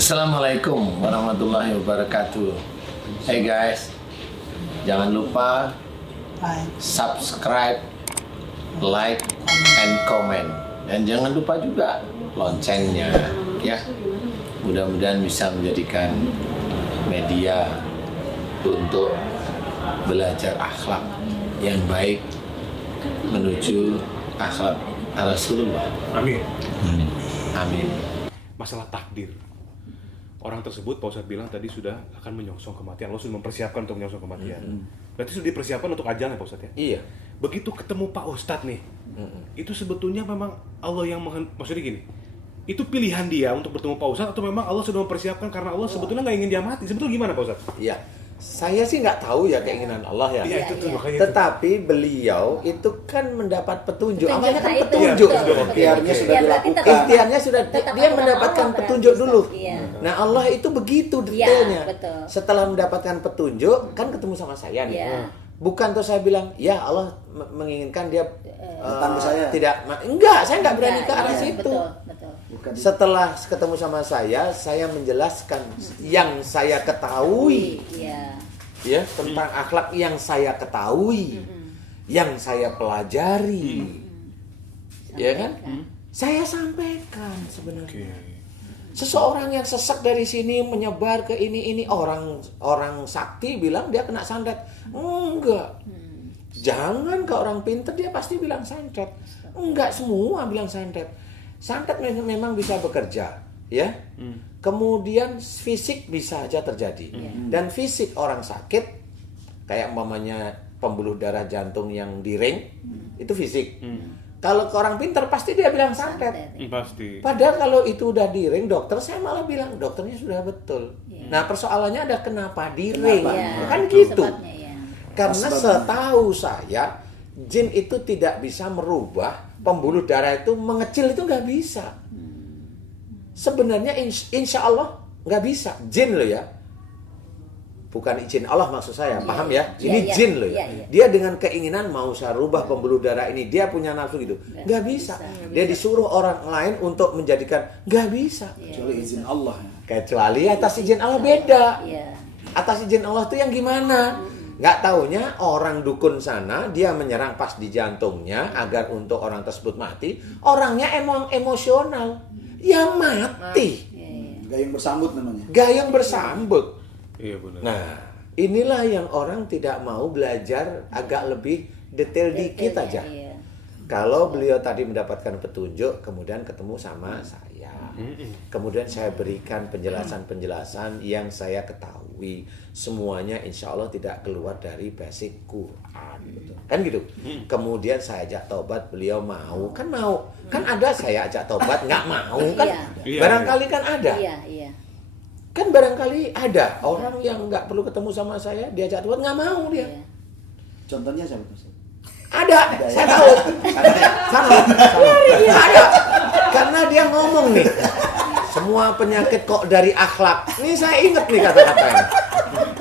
Assalamualaikum warahmatullahi wabarakatuh. Hey guys, jangan lupa subscribe, like, and comment. Dan jangan lupa juga loncengnya, ya. Mudah-mudahan bisa menjadikan media untuk belajar akhlak yang baik menuju akhlak Rasulullah. Amin. Amin. Masalah takdir. Orang tersebut, Pak Ustadz bilang tadi sudah akan menyongsong kematian. Allah sudah mempersiapkan untuk menyongsong kematian. Berarti sudah dipersiapkan untuk ajalnya, Pak Ustadz ya? Iya. Begitu ketemu Pak Ustadz nih, itu sebetulnya memang Allah yang maksudnya gini, itu pilihan dia untuk bertemu Pak Ustadz atau memang Allah sudah mempersiapkan karena Allah sebetulnya nggak ingin dia mati? Sebetulnya gimana, Pak Ustadz? Iya, saya sih nggak tahu ya keinginan Allah ya. Iya, itu makanya itu. Tetapi beliau itu kan mendapat petunjuk. Petunjuk, Awalnya kan nah itu. petunjuk. Betul, betul. Ikhtiarnya sudah Ya, berarti dilakukan. tetap- Ikhtiarnya sudah tetap dia sama mendapatkan Allah petunjuk berarti, dulu. Ustaz. Iya. Nah Allah itu begitu detailnya. betul. Setelah mendapatkan petunjuk kan ketemu sama saya nih. Iya. Bukan tuh saya bilang, ya Allah menginginkan dia datang ke saya. tidak. Enggak, saya nggak berani ke arah Iya, situ. Betul, betul. Bukan Setelah ketemu sama saya menjelaskan yang saya ketahui. Iya. Ya, tentang akhlak yang saya ketahui, yang saya pelajari, ya kan? Saya sampaikan sebenarnya. Seseorang yang sesek dari sini menyebar ke ini orang sakti bilang dia kena santet. Enggak. Jangan ke orang pinter dia pasti bilang santet. Enggak semua bilang santet. Santet memang bisa bekerja, ya. Kemudian fisik bisa aja terjadi. Dan fisik orang sakit kayak umpamanya pembuluh darah jantung yang di ring itu fisik. Kalau ke orang pintar pasti dia bilang santet. Pasti. Padahal kalau itu udah di ring dokter saya malah bilang dokternya sudah betul. Nah, persoalannya ada kenapa di ring? Iya, Kan itu gitu. sebabnya, ya. Karena setahu saya jin itu tidak bisa merubah pembuluh darah itu mengecil itu nggak bisa. Sebenarnya insya Allah nggak bisa. Jin loh ya. Bukan izin Allah maksud saya, paham ya? Ini jin loh ya. Dia dengan keinginan mau saya rubah pembuluh darah ini, dia punya nafsu gitu. Nggak bisa. Dia disuruh orang lain untuk menjadikan, nggak bisa. kecuali izin Allah. Kecuali atas izin Allah beda. Iya. Atas izin Allah tuh yang gimana? Nggak taunya orang dukun sana dia menyerang pas di jantungnya agar untuk orang tersebut mati. Orangnya emang emosional, yang mati, Gayung bersambut namanya. gayung bersambut. Iya benar. Nah, inilah yang orang tidak mau belajar agak lebih detail dikit aja. Iya. Kalau beliau tadi mendapatkan petunjuk, kemudian ketemu sama saya. Kemudian saya berikan penjelasan-penjelasan yang saya ketahui. Semuanya insya Allah tidak keluar dari basic Quran. Kan gitu. Kemudian saya ajak tobat, beliau mau. Kan mau. Kan ada saya ajak tobat, nggak mau. Kan Iya. barangkali kan ada. Iya, iya. Kan barangkali ada orang yang nggak perlu ketemu sama saya, diajak tobat, nggak mau dia. Iya. Contohnya siapa tuh? Ada, saya tahu. Sama. Ada. Karena dia ngomong nih, semua penyakit kok dari akhlak. Nih saya inget nih kata-katanya.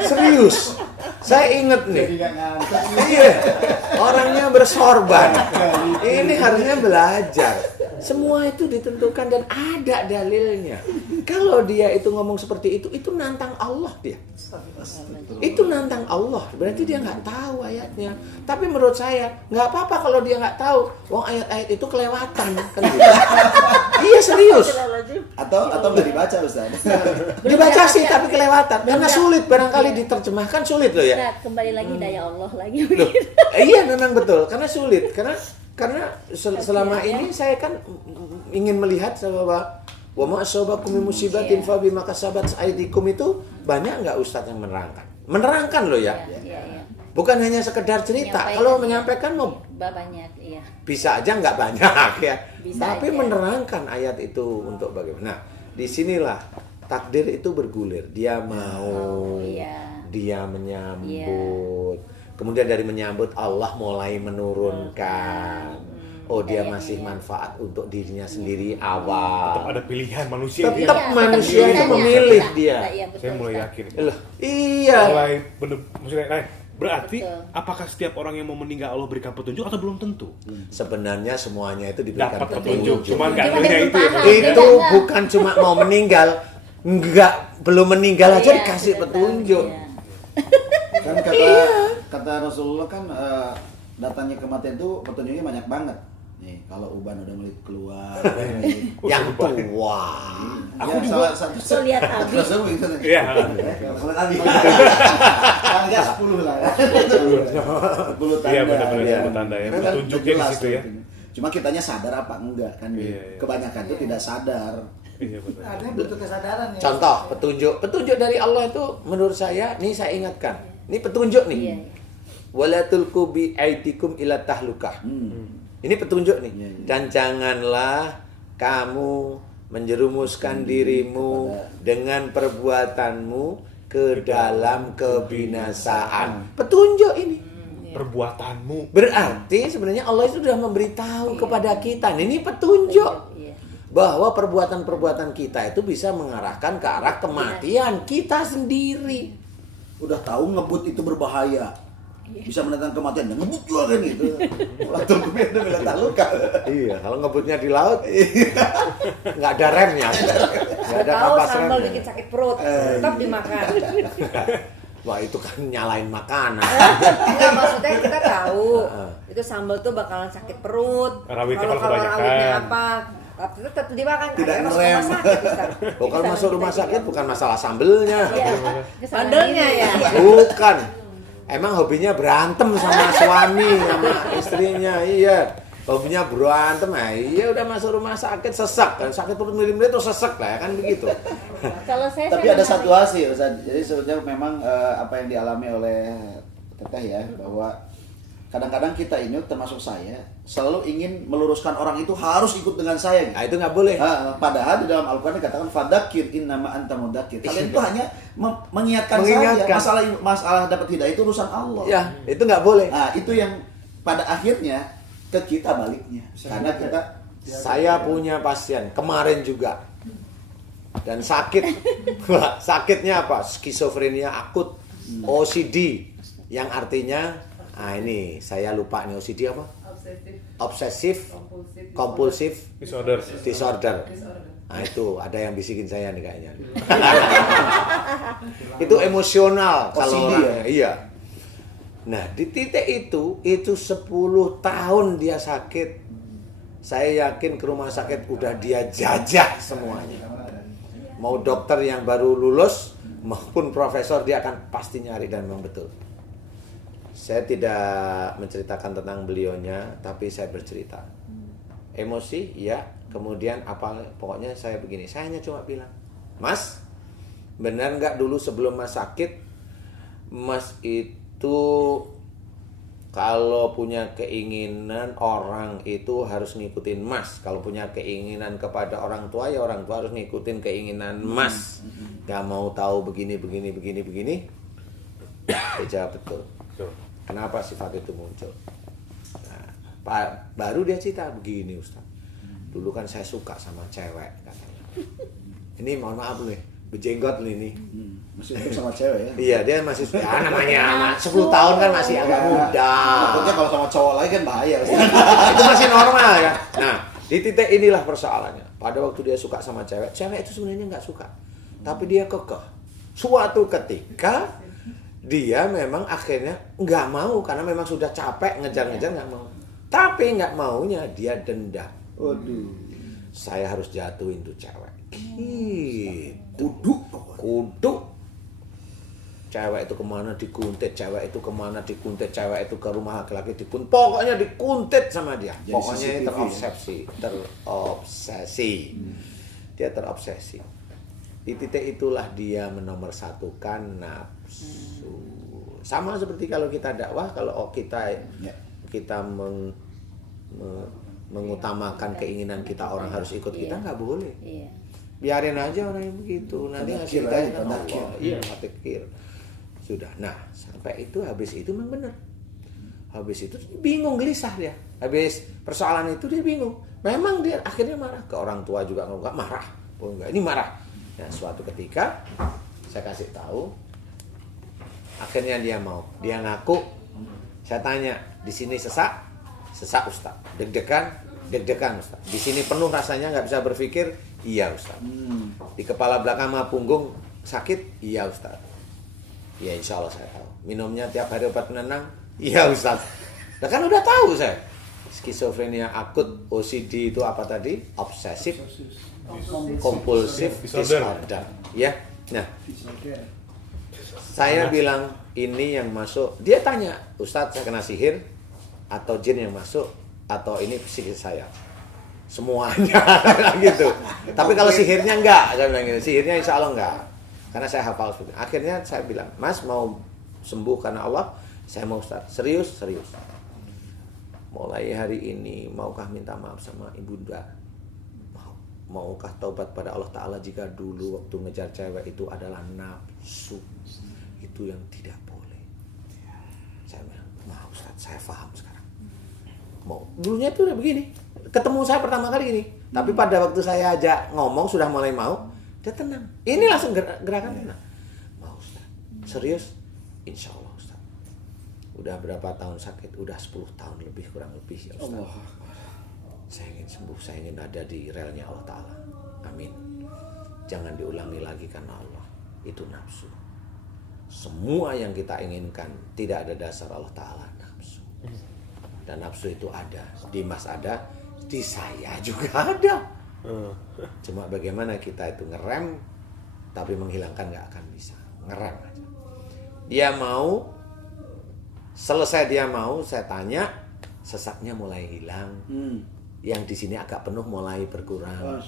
Serius. Saya inget nih. Iya. Orangnya bersorban. Ini harusnya belajar. Semua itu ditentukan dan ada dalilnya. Kalau dia itu ngomong seperti itu nantang Allah dia. Itu nantang Allah. Berarti dia nggak tahu ayatnya. Tapi menurut saya nggak apa-apa kalau dia nggak tahu. Wong ayat-ayat itu kelewatan kan gitu. Iya serius. Atau nggak dibaca Ustaz? Dibaca sih tapi kelewatan. Karena sulit barangkali diterjemahkan sulit loh ya. Nah, kembali lagi daya Allah lagi. Loh, iya memang betul karena sulit karena selama ini saya kan ingin melihat bahwa wa ma asabakum min musibatin fa bima kasabat aydikum itu banyak nggak Ustadz yang menerangkan loh ya. Iya. Bukan hanya sekedar cerita. Kalau menyampaikan mau banyak, iya. bisa aja nggak banyak ya. Bisa Tapi aja. menerangkan ayat itu untuk bagaimana. Nah, disinilah takdir itu bergulir. Dia mau, iya. dia menyambut. Kemudian dari menyambut Allah mulai menurunkan. Oh dia masih manfaat untuk dirinya sendiri awal. Tetap ada pilihan manusia. Tetap Iya, manusia itu pilihannya. memilih dia. Iya, betul, Saya mulai Ustaz. yakin. Loh, iya. Mulai bener, maksudnya, berarti Betul. apakah setiap orang yang mau meninggal Allah berikan petunjuk atau belum tentu? Sebenarnya semuanya itu diberikan Dapat petunjuk. petunjuk, cuman nggak Cuma punya belum itu ya. paham. Itu Beda nggak? bukan cuma mau meninggal, belum meninggal aja Iya, dikasih sudah petunjuk. tahu, iya. Kan kata Rasulullah kan datangnya kematian itu petunjuknya banyak banget. Nih, kalau uban udah mulai keluar. Yang tua. Aku juga salah satu. Tuh lihat Abi. Rasul begitu nih. Iya. Kalau Abi. Kan enggak 10 lah. 10 tanda. Iya, benar-benar Iya. 10 tanda ya. Itu kan Petunjuknya di jelas situ ya. tuh. Cuma kitanya sadar apa enggak kan? Iya, iya. Kebanyakan itu tidak sadar. Iya betul. Ada yang butuh kesadaran ya. Contoh petunjuk dari Allah itu menurut saya, nih saya ingatkan. Ini petunjuk Iya, nih. iya. Wala tulqu bi aidikum ila tahlukah. Ini petunjuk nih. Iya, iya. Dan janganlah kamu menjerumuskan dirimu dengan perbuatanmu ke dalam kebinasaan. Petunjuk ini. Perbuatanmu. Berarti sebenarnya Allah itu sudah memberitahu kepada kita. Ini petunjuk Iya. bahwa perbuatan-perbuatan kita itu bisa mengarahkan ke arah kematian kita sendiri. Udah tahu ngebut itu berbahaya. Bisa mendatangkan kematian dan ngebut juga kan gitu. Latul kemudian udah bilang taluka. Iya, kalau ngebutnya di laut nggak ada remnya, nggak ada Tahu kampas sambal remnya. bikin sakit perut, tetap dimakan. Wah itu kan nyalain makanan. Enggak, maksudnya kita tahu itu sambal tuh bakalan sakit perut. Rawitnya Kalau kalau kebanyakan. rawitnya apa? Tapi tetap dimakan. Tidak Akhirnya masuk ngerem. rumah sakit, Ustaz. Kalau masuk rumah sakit bukan masalah sambelnya, Iya. Bandelnya ya. bukan. Emang hobinya berantem sama suami, sama istrinya, iya. Hobinya berantem, iya udah masuk rumah sakit sesak kan, sakit perut milim-milim itu sesak lah ya kan begitu. Kalau saya Tapi ada satu hasil, Ustaz. Jadi sebetulnya memang apa yang dialami oleh Teteh ya, bahwa kadang-kadang kita ini termasuk saya selalu ingin meluruskan orang itu harus ikut dengan saya. Nah itu nggak boleh. Padahal di dalam Al-Quran dikatakan fadakir innama anta mudakir. Kalian itu hanya mengingatkan Mengingatkan. saja. Masalah dapat hidayah itu urusan Allah. Ya itu nggak boleh. Nah, itu yang pada akhirnya ke kita baliknya. Karena kita Saya punya pasien kemarin juga dan sakit. Wah, sakitnya apa? Skizofrenia akut, OCD, yang artinya, ini saya lupa nih OCD apa? Obsesif, kompulsif Disorder. Nah itu ada yang bisikin saya nih kayaknya. Itu emosional kalau OCD orangnya. Iya. Nah di titik itu 10 tahun dia sakit. Saya yakin ke rumah sakit udah dia jajah semuanya. Mau dokter yang baru lulus maupun profesor dia akan pasti nyari dan memang betul. Saya tidak menceritakan tentang beliaunya, tapi saya bercerita. Emosi, ya. Kemudian apa? Pokoknya saya begini. Saya hanya cuma bilang, Mas, benar nggak dulu sebelum Mas sakit, Mas itu kalau punya keinginan orang itu harus ngikutin Mas. Kalau punya keinginan kepada orang tua, ya orang tua harus ngikutin keinginan Mas. Gak mau tahu begini. Dia jawab betul. Kenapa sifat itu muncul? Nah, baru dia cerita begini Ustaz. Dulu kan saya suka sama cewek katanya. Ini mohon maaf nih, berjenggot nih. masih hidup sama cewek ya. Iya dia masih namanya 10 tahun kan masih agak muda. Takutnya kalau sama cowok lagi kan bahaya. Itu masih normal ya. Nah di titik inilah persoalannya. Pada waktu dia suka sama cewek, cewek itu sebenarnya nggak suka, tapi dia kekeh. Suatu ketika dia memang akhirnya nggak mau karena memang sudah capek ngejar-ngejar nggak mau. Tapi nggak maunya dia dendam. Waduh. Saya harus jatuhin tuh cewek. Gitu. Kudu. Cewek itu kemana dikuntit, cewek itu kemana dikuntit, cewek itu ke rumah laki-laki dikuntit. Pokoknya dikuntit sama dia. Jadi Pokoknya CCTV, terobsesi. Dia terobsesi. Di titik itulah dia menomorsatukan nafsu. Sama seperti kalau kita dakwah, kalau kita mengutamakan keinginan kita orang harus ikut kita nggak boleh. Iya. Biarin aja orang yang begitu. Nanti ngasih Tadakir tanya aja, Allah. Iya, tadakir. Sudah. Nah, sampai itu habis itu memang benar. Habis itu bingung gelisah dia. Habis persoalan itu dia bingung. Memang dia akhirnya marah ke orang tua juga enggak marah. Oh enggak, ini marah. Nah, suatu ketika saya kasih tahu akhirnya dia mau. Dia ngaku. Saya tanya, "Di sini sesak?" "Sesak, Ustaz." "Deg-degan?" "Deg-degan, Ustaz." "Di sini penuh rasanya nggak bisa berpikir?" Iya Ustaz. Di kepala belakang sama punggung sakit? Iya Ustaz. Ya insya Allah saya tahu. Minumnya tiap hari obat penenang? Iya Ustaz. Nah kan udah tahu saya. Skizofrenia akut, OCD itu apa tadi? Obsesif kompulsif disorder. Ya. Nah, saya bilang ini yang masuk. Dia tanya, Ustadz saya kena sihir atau jin yang masuk atau ini psikis saya? Semuanya gitu. Tapi kalau sihirnya enggak, saya bilang gitu. Sihirnya insya Allah enggak. Karena saya hafal. Akhirnya saya bilang, Mas mau sembuh karena Allah? Saya mau Ustadz. Serius? Serius. Mulai hari ini maukah minta maaf sama ibunda? Maukah taubat pada Allah Ta'ala jika dulu waktu ngejar cewek itu adalah nafsu? Itu yang tidak boleh. Saya bilang, maaf Ustaz, saya paham sekarang. Mau dulunya itu udah begini. Ketemu saya pertama kali gini. Tapi pada waktu saya ajak ngomong sudah mulai mau, dia tenang. Ini langsung gerakan tenang. Mau Ustaz, serius? Insya Allah Ustaz. Udah berapa tahun sakit? Udah 10 tahun lebih, kurang lebih ya Ustaz. Saya ingin sembuh, saya ingin ada di relnya Allah Ta'ala. Amin. Jangan diulangi lagi karena Allah. Itu nafsu. Semua yang kita inginkan tidak ada dasar Allah Ta'ala, nafsu. Dan nafsu itu ada. Di Mas ada, di saya juga ada. Cuma bagaimana kita itu ngerem, tapi menghilangkan nggak akan bisa. Ngerem aja. Dia mau, selesai dia mau, saya tanya, sesaknya mulai hilang. Yang di sini agak penuh mulai berkurang.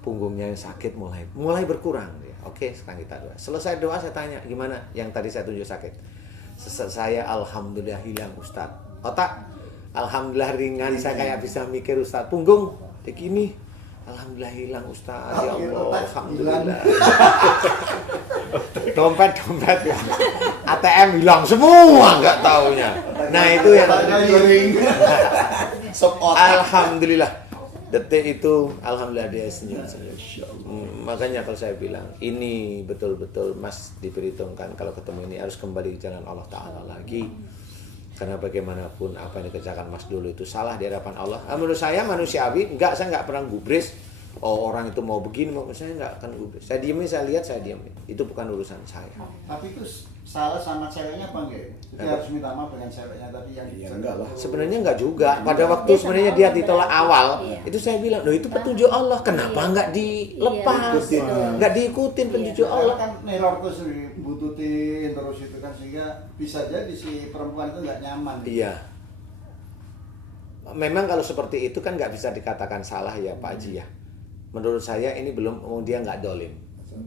Punggungnya yang sakit mulai berkurang. Oke, sekarang kita doa. Selesai doa saya tanya, gimana? Yang tadi saya tunjuk sakit. Saya alhamdulillah hilang Ustaz. Otak, alhamdulillah ringan. Saya kayak bisa mikir Ustaz. Punggung, begini. Alhamdulillah hilang Ustaz. Ya Allah, alhamdulillah. Dompet ya. ATM hilang semua, nggak taunya. Nah itu yang alhamdulillah. Detik itu alhamdulillah dia senyum. Makanya kalau saya bilang ini betul-betul Mas diperhitungkan kalau ketemu ini harus kembali ke jalan Allah Ta'ala lagi. Karena bagaimanapun apa yang dikerjakan Mas dulu itu salah di hadapan Allah. Menurut saya manusiawi, saya nggak pernah gubris. Oh orang itu mau begini, saya nggak akan gubris. Saya diemin, saya lihat, saya diemin. Itu bukan urusan saya. Tapi itu salah sama ceweknya apa enggak? Dia harus minta maaf dengan ceweknya tadi yang enggak lah. Sebenarnya enggak juga. Pada waktu sebenarnya dia ditolak awal, itu saya bilang, loh itu petunjuk Allah. Kenapa enggak dilepas? Enggak diikutin petunjuk Allah. Kan neror terus bututin terus itu kan sehingga bisa jadi si perempuan itu enggak nyaman. Iya. Memang kalau seperti itu kan nggak bisa dikatakan salah ya Pak Haji ya. Menurut saya ini belum, dia nggak dolim.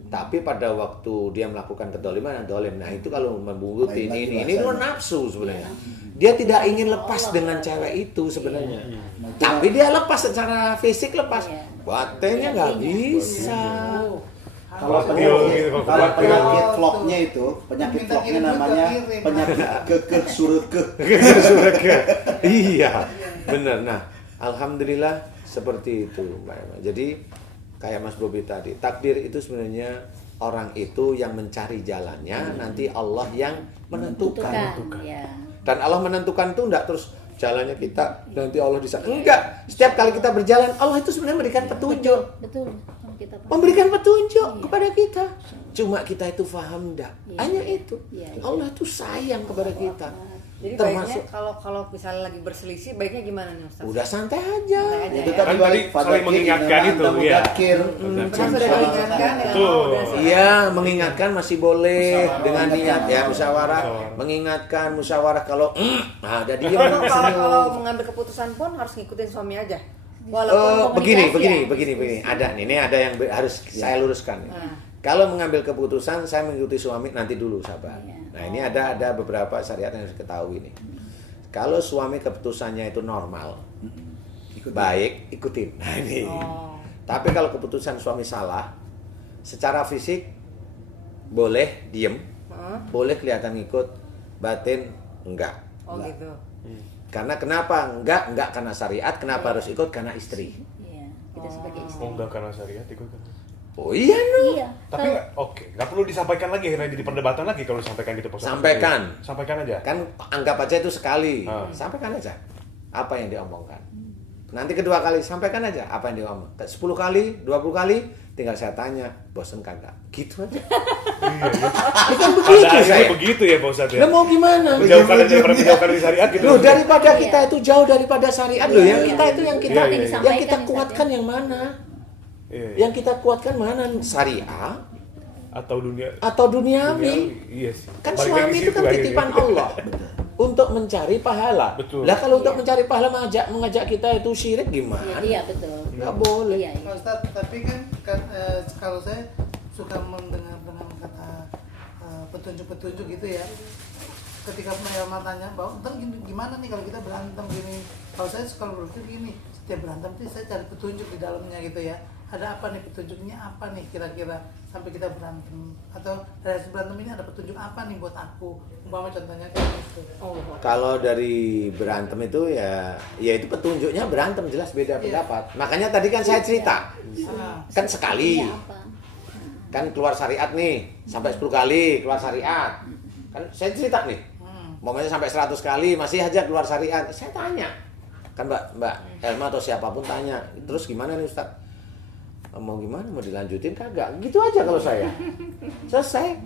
Tapi pada waktu dia melakukan kedoliman, dolim. Nah itu kalau membungkuti ini itu nafsu sebenarnya. Dia tidak ingin lepas dengan cewek itu sebenarnya. Tapi dia lepas secara fisik lepas. Batinnya nggak bisa. Kalau penyakit vlognya itu, penyakit vlognya namanya penyakit kekeh surkeh. Iya, benar. Nah, alhamdulillah seperti itu, Mbak Emma. Jadi kayak Mas Bobi tadi, takdir itu sebenarnya orang itu yang mencari jalannya, nanti Allah yang menentukan. Ya. Dan Allah menentukan itu enggak terus jalannya kita nanti Allah bisa. Enggak. Setiap kali kita berjalan, Allah itu sebenarnya memberikan petunjuk. Betul. Memberikan petunjuk kepada kita. Cuma kita itu paham enggak? Hanya itu. Allah itu sayang kepada kita. Jadi Termasuk baiknya kalau misalnya lagi berselisih, baiknya gimana nih Ustaz? udah santai aja. Itu ya. Kan tadi saling mengingatkan itu, ya. Kan sudah diingatkan dengan Iya, mengingatkan masih boleh dengan niat ya musyawarah. Mengingatkan musyawarah kalau ada dia kalau mengambil keputusan pun harus ngikutin suami aja. Walaupun begini. Ada nih, ini ada yang harus saya luruskan. Kalau mengambil keputusan, saya mengikuti suami nanti dulu sabar. Nah ini ada beberapa syariat yang harus ketahui nih. Kalau suami keputusannya itu normal, baik ikutin. Nah ini. Tapi kalau keputusan suami salah, secara fisik boleh diem, boleh kelihatan ngikut, batin enggak. Oh gitu. Karena kenapa? Enggak karena syariat, kenapa harus ikut? Karena istri. Iya, kita sebagai istri. Oh enggak karena syariat ikut kan? Oh iya no. Iya. Tapi oke, nggak perlu disampaikan lagi karena jadi perdebatan lagi kalau disampaikan gitu. Sampaikan aja. Kan anggap aja itu sekali. Sampaikan aja apa yang diomongkan. Nanti kedua kali sampaikan aja apa yang dia ngomong. 10 kali, 20 kali, tinggal saya tanya, bosen kagak? Gitu aja. Bukan Pada begitu akhirnya saya. begitu ya Pak Ustadz ya. Lah mau gimana? Menjauhkan dari syariat gitu. Loh, daripada kita itu jauh daripada syariat loh, yang kita itu yang kita Iya, iya, iya. yang kita Disampaikan, kuatkan yang mana? Iya, iya. Yang kita kuatkan mana? Syariah Atau dunia atau duniawi? Iya sih. Kan Balik lagi suami itu situ kan akhirnya. titipan Allah untuk mencari pahala. Betul. Lah kalau untuk mencari pahala mengajak kita itu syirik gimana? Iya betul. Nggak boleh. Iya, iya. Pak Ustadz, tapi kan kalau saya suka mendengar dengan kata petunjuk-petunjuk gitu ya. Ketika Melma tanya bahwa ntar gimana nih kalau kita berantem gini, kalau saya suka berpikir gini, setiap berantem tuh saya cari petunjuk di dalamnya gitu ya. Ada apa nih petunjuknya, apa nih kira-kira sampai kita berantem, atau dari berantem ini ada petunjuk apa nih buat aku, umpama contohnya kayak gitu. Kalau dari berantem itu ya itu petunjuknya berantem jelas beda pendapat. Makanya tadi kan saya cerita. Kan sekali. Iya, apa? Kan keluar syariat nih, sampai 10 kali keluar syariat. Kan saya cerita nih. Momennya sampai 100 kali masih aja keluar syariat. Saya tanya. Kan Mbak Elma atau siapapun tanya, "Terus gimana nih Ustaz? Mau gimana? Mau dilanjutin kagak?" Gitu aja kalau saya. Selesai.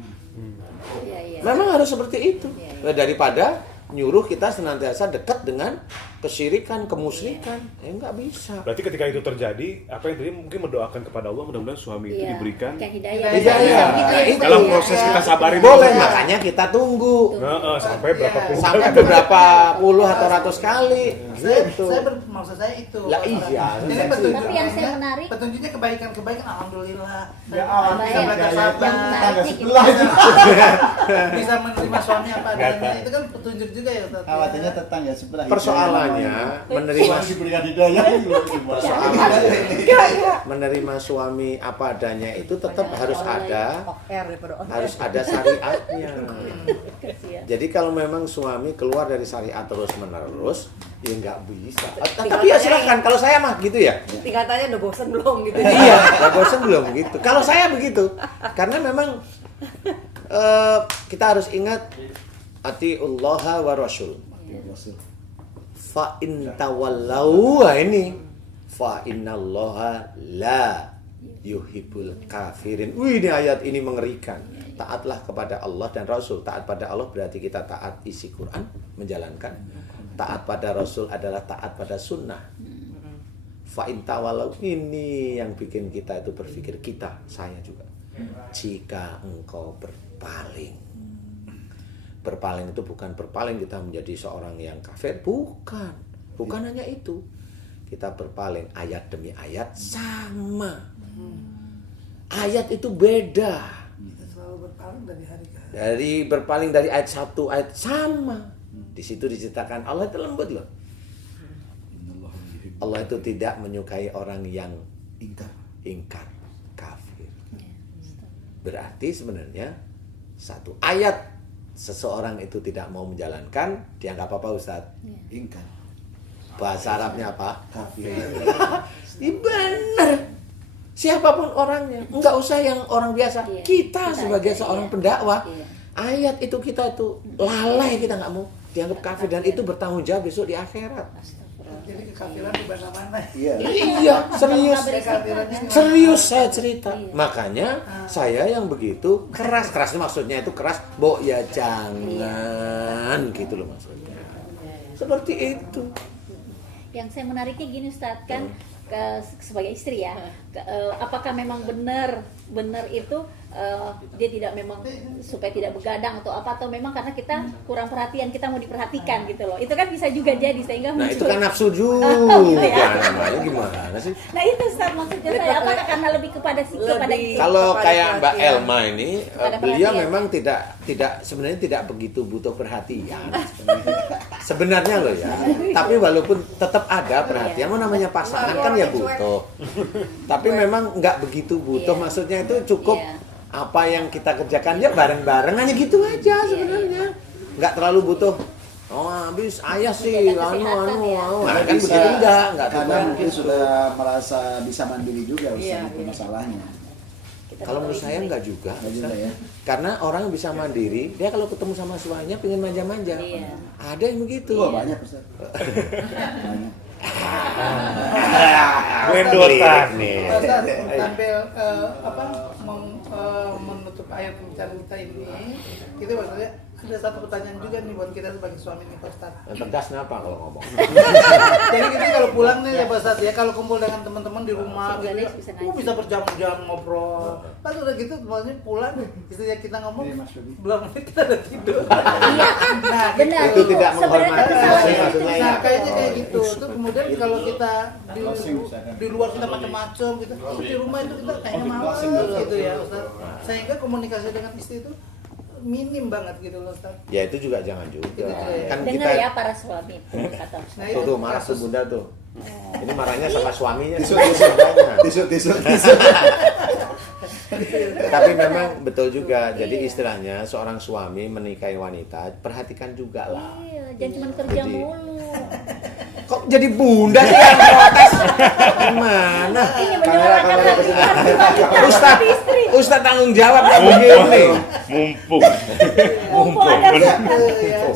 Iya, iya. Memang harus seperti itu. Iya, Daripada nyuruh kita senantiasa dekat dengan kesyirikan, kemusyrikan. Nggak bisa. Berarti ketika itu terjadi, apa yang tadi mungkin mendoakan kepada Allah mudah-mudahan suami itu Iya. diberikan Kayak hidayah. Hidayah. Gitu ya, Itu. dalam Ustaz, ya. proses kita sabarin Boleh, dulu. makanya kita tunggu. Sampai berapa puluh Sampai kali. beberapa puluh atau ratus kali. Gitu. Maksud saya itu. Lah iya. Jadi petunjuknya, Tapi yang saya menarik- petunjuknya kebaikan-kebaikan, alhamdulillah. Ya, Bisa belajar sabar, yang menarik sih gitu. bisa menerima suami apa adanya. Itu kan petunjuk juga ya Ustaz. Khawatirnya tetangga sebelah. Persoalannya menerima diberikan hidayah menerima suami apa adanya itu tetap harus ada R daripada on. harus ada syariatnya. Kasihan. Jadi kalau memang suami keluar dari syariat terus menerus, ya nggak bisa. Tapi ya silahkan. Kalau saya mah gitu ya. Tingkatannya udah bosen belum gitu. Iya, nggak bosan belum gitu. Kalau saya begitu, karena memang kita harus ingat atiullaha wa rasul. Fa in tawallau, ini fa innallaha la yuhibbul kafirin. Wih, ini ayat ini mengerikan. Taatlah kepada Allah dan Rasul. Taat pada Allah berarti kita taat isi Quran, menjalankan. Taat pada Rasul adalah taat pada sunnah. Fa in tawallau, ini yang bikin kita itu berpikir, saya juga. Jika engkau berpaling. Berpaling itu bukan berpaling kita menjadi seorang yang kafir, bukan hanya itu. Kita berpaling ayat demi ayat sama. Ayat itu beda. Kita selalu berpaling dari hari ke hari. Dari berpaling dari ayat 1 ayat sama. Di situ diceritakan Allah itu lembut loh. Allah itu tidak menyukai orang yang ingkar kafir. Berarti sebenarnya satu ayat seseorang itu tidak mau menjalankan, dianggap apa Ustaz? Ingkar. Bahasa Arabnya apa? Kafir. Benar. Siapapun orangnya, enggak usah yang orang biasa. Iya. Kita Kita sebagai aja, seorang iya. pendakwah, Iya. ayat itu kita itu lalai, kita nggak mau dianggap kafir dan itu bertanggung jawab besok di akhirat. Jadi kekafiran di mana-mana. Iya. Iya, serius. Kekafirannya Serius saya cerita. Iya. Makanya saya yang begitu keras maksudnya itu keras, ya jangan gitu loh maksudnya. Seperti itu. Yang saya menariknya gini Ustadz, kan sebagai istri ya, apakah memang benar itu dia tidak memang supaya tidak begadang atau apa, atau memang karena kita kurang perhatian, kita mau diperhatikan gitu loh. Itu kan bisa juga jadi sehingga Nah itu muncul. kan nafsu juga. gitu ya. Namanya gimana sih? Nah itu Ustadz maksudnya saya, apakah karena lebih kepada kepada Kalau kepada kayak Mbak perhatian. Elma ini, Kepada beliau perhatian. memang tidak sebenarnya tidak begitu butuh perhatian. Sebenarnya loh ya. Tapi walaupun tetap ada perhatian, mau namanya pasangan kan ya butuh. Tapi memang nggak begitu butuh. Iya. Maksudnya itu cukup Iya. apa yang kita kerjakan ya bareng-bareng hanya gitu aja sebenarnya. Nggak terlalu butuh. Oh habis ayah sih, Jaga kesehatan ya. Nah, kan begitu enggak Karena tuh. mungkin sudah merasa bisa mandiri juga Ustaz, Iya, itu iya. masalahnya. kita Kalau menurut ketahui saya sendiri. enggak juga. Nggak juga ya. Karena orang bisa mandiri, dia kalau ketemu sama suaminya pengen manja-manja. Iya. Ada yang begitu. Wah banyak Ustaz. Banyak. Wendotan nih. Pak Ustadz, sambil menutup ayat pembicaraan kita ini, itu maksudnya ada satu pertanyaan juga nih buat kita sebagai suami nih Pak Ustadz. Tegas kenapa kalau ngomong? Jadi kita kalau pulang nih ya Pak Ustadz ya, kalau kumpul dengan teman-teman di rumah gitu ya, bisa berjam-jam ngobrol. Pas udah gitu temannya pulang, istrinya kita ngomong, belum menit kita udah tidur. Iya, Nah, benar. Itu tidak Sebenarnya menghormati kesalahan istri, itu. maksudnya ya. Nah, kayaknya kayak gitu. Terus kemudian kalau kita di luar kita macam-macam gitu, di rumah itu kita kayaknya malas gitu ya Ustaz. Sehingga komunikasi dengan istri itu minim banget gitu loh Ustaz. Ya itu juga jangan juga. Kan Dengar kita ya para suami kata Nah, tuh marah tuh bunda tuh. Ini marahnya sama suaminya. Tisu. Tapi memang betul juga. Jadi istilahnya seorang suami menikahi wanita, perhatikan juga lah. Iya, jangan cuma kerja Jadi- mulu. Kok jadi bunda sih yang protes? Gimana? Ini menyuarakan hati Ustadz, Ustadz tanggung jawab ya begini. Mumpung. Mumpung ada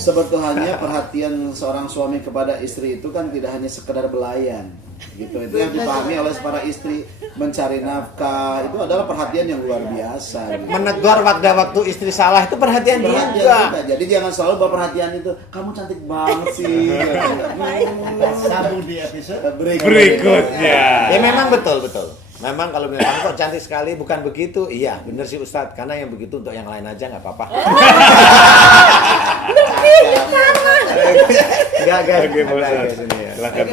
Sebetulnya perhatian seorang suami kepada istri itu kan tidak hanya sekedar belayan gitu. Itu yang dipahami oleh para istri, mencari nafkah itu adalah perhatian yang luar biasa gitu. Menegur waktu istri salah itu perhatian Perhatian juga. juga. Jadi jangan selalu bawa perhatian itu, kamu cantik banget sih. Sambung di episode Berikutnya. Ya memang betul. Memang kalau bilang kok cantik sekali, bukan begitu. Iya, bener sih Ustadz. Karena yang begitu untuk yang lain aja nggak apa-apa. Enggak guys, Oke, Pak Ustadz. guys ini ya. Silakan.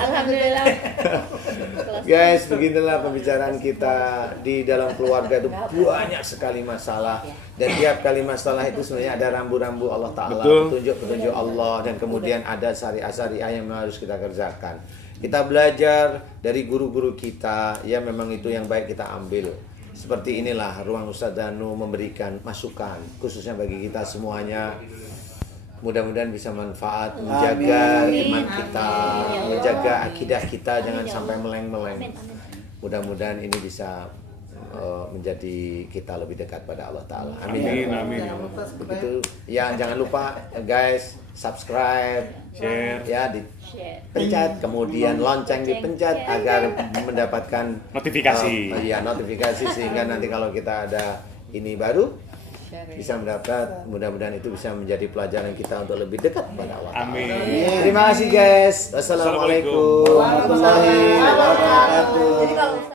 Alhamdulillah. Guys, beginilah pembicaraan kita di dalam keluarga itu banyak sekali masalah dan tiap kali masalah itu sebenarnya ada rambu-rambu Allah Ta'ala, Betul. petunjuk-petunjuk Allah dan kemudian ada syariah-syariah yang harus kita kerjakan. Kita belajar dari guru-guru kita, ya memang itu yang baik kita ambil. Seperti inilah ruang Ustadz Danu memberikan masukan khususnya bagi kita semuanya. Mudah-mudahan bisa manfaat, menjaga iman kita, menjaga akidah kita, jangan sampai meleng-meleng. Mudah-mudahan ini bisa menjadi kita lebih dekat pada Allah Ta'ala. Amin. Amin. Begitu. Ya, jangan lupa guys, subscribe, Share. ya dipencet, kemudian lonceng dipencet agar mendapatkan Notifikasi. notifikasi sehingga nanti kalau kita ada ini baru bisa mendapat, mudah-mudahan itu bisa menjadi pelajaran kita untuk lebih dekat kepada Allah Ta'ala. Amin. Terima kasih guys. Wassalamualaikum Assalamualaikum warahmatullahi wabarakatuh. Jadi kalau